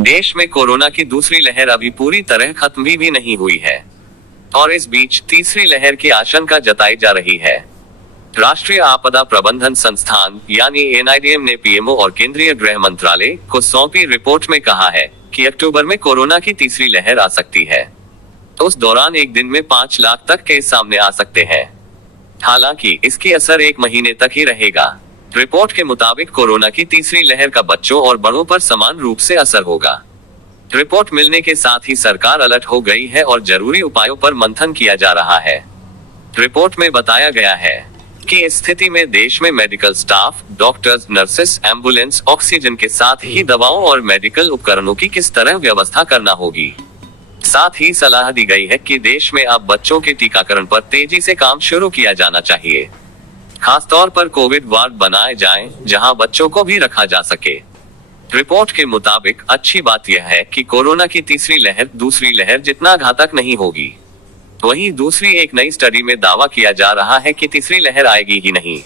देश में कोरोना की दूसरी लहर अभी पूरी तरह खत्म भी नहीं हुई है और इस बीच तीसरी लहर की आशंका जताई जा रही है। राष्ट्रीय आपदा प्रबंधन संस्थान यानी एनआईडीएम ने पीएमओ और केंद्रीय गृह मंत्रालय को सौंपी रिपोर्ट में कहा है कि अक्टूबर में कोरोना की तीसरी लहर आ सकती है। तो उस दौरान एक दिन में 5 लाख तक केस सामने आ सकते हैं। हालांकि इसकी असर 1 महीने तक ही रहेगा। रिपोर्ट के मुताबिक कोरोना की तीसरी लहर का बच्चों और बड़ों पर समान रूप से असर होगा। रिपोर्ट मिलने के साथ ही सरकार अलर्ट हो गई है और जरूरी उपायों पर मंथन किया जा रहा है। रिपोर्ट में बताया गया है कि इस स्थिति में देश में medical staff, doctors, nurses, ambulance, oxygen के साथ ही दवाओं और मेडिकल उपकरणों की किस तरह व्यवस्था करना होगी। साथ ही सलाह दी गई है कि देश में अब बच्चों के टीकाकरण पर तेजी से काम शुरू किया जाना चाहिए। खासतौर पर कोविड वार्ड बनाए जाएं, जहां बच्चों को भी रखा जा सके। रिपोर्ट के मुताबिक अच्छी बात यह है कि कोरोना की तीसरी लहर दूसरी लहर जितना घातक नहीं होगी। वहीं दूसरी एक नई स्टडी में दावा किया जा रहा है कि तीसरी लहर आएगी ही नहीं।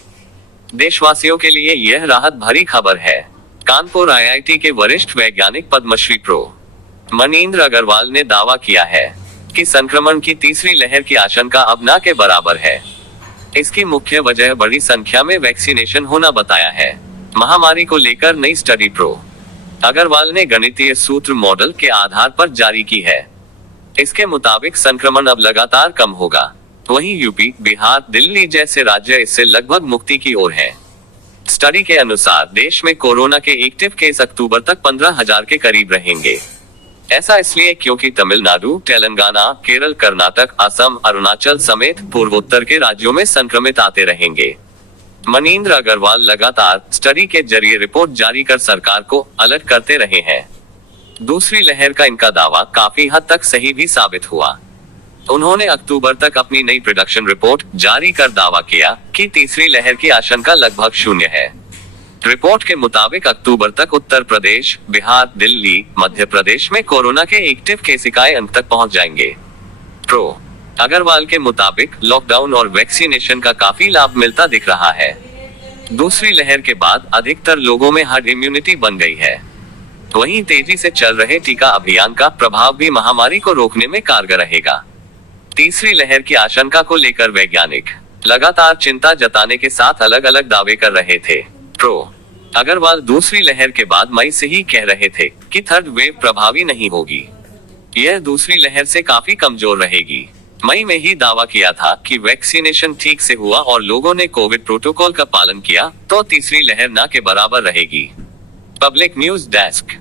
देशवासियों के लिए यह राहत भरी खबर है। कानपुर आईआईटी के वरिष्ठ वैज्ञानिक पद्मश्री प्रो मनींद्र अग्रवाल ने दावा किया है कि संक्रमण की तीसरी लहर की आशंका अब न के बराबर है। इसकी मुख्य वजह बड़ी संख्या में वैक्सीनेशन होना बताया है। महामारी को लेकर नई स्टडी प्रो अग्रवाल ने गणितीय सूत्र मॉडल के आधार पर जारी की है। इसके मुताबिक संक्रमण अब लगातार कम होगा। वहीं यूपी, बिहार, दिल्ली जैसे राज्य इससे लगभग मुक्ति की ओर हैं। स्टडी के अनुसार देश में कोरोना के एक्टिव केस अक्टूबर तक 15,000 के करीब रहेंगे। ऐसा इसलिए क्योंकि तमिलनाडु, तेलंगाना, केरल, कर्नाटक, असम, अरुणाचल समेत पूर्वोत्तर के राज्यों में संक्रमित आते रहेंगे। मनींद्र अग्रवाल लगातार स्टडी के जरिए रिपोर्ट जारी कर सरकार को अलर्ट करते रहे हैं। दूसरी लहर का इनका दावा काफी हद तक सही भी साबित हुआ। उन्होंने अक्टूबर तक अपनी नई प्रोडक्शन रिपोर्ट जारी कर दावा किया कि तीसरी लहर की आशंका लगभग 0 है। रिपोर्ट के मुताबिक अक्टूबर तक उत्तर प्रदेश, बिहार, दिल्ली, मध्य प्रदेश में कोरोना के एक्टिव केस इकाई अंत तक पहुंच जाएंगे। प्रो अग्रवाल के मुताबिक लॉकडाउन और वैक्सीनेशन का काफी लाभ मिलता दिख रहा है। दूसरी लहर के बाद अधिकतर लोगों में हर्ड इम्यूनिटी बन गई है। वहीं तेजी से चल रहे टीका अभियान का प्रभाव भी महामारी को रोकने में कारगर रहेगा। तीसरी लहर की आशंका को लेकर वैज्ञानिक लगातार चिंता जताने के साथ अलग अलग दावे कर रहे थे। प्रो अग्रवाल दूसरी लहर के बाद मई से ही कह रहे थे कि थर्ड वेव प्रभावी नहीं होगी। यह दूसरी लहर से काफी कमजोर रहेगी। मई में ही दावा किया था कि वैक्सीनेशन ठीक से हुआ और लोगों ने कोविड प्रोटोकॉल का पालन किया तो तीसरी लहर न के बराबर रहेगी। Public news desk.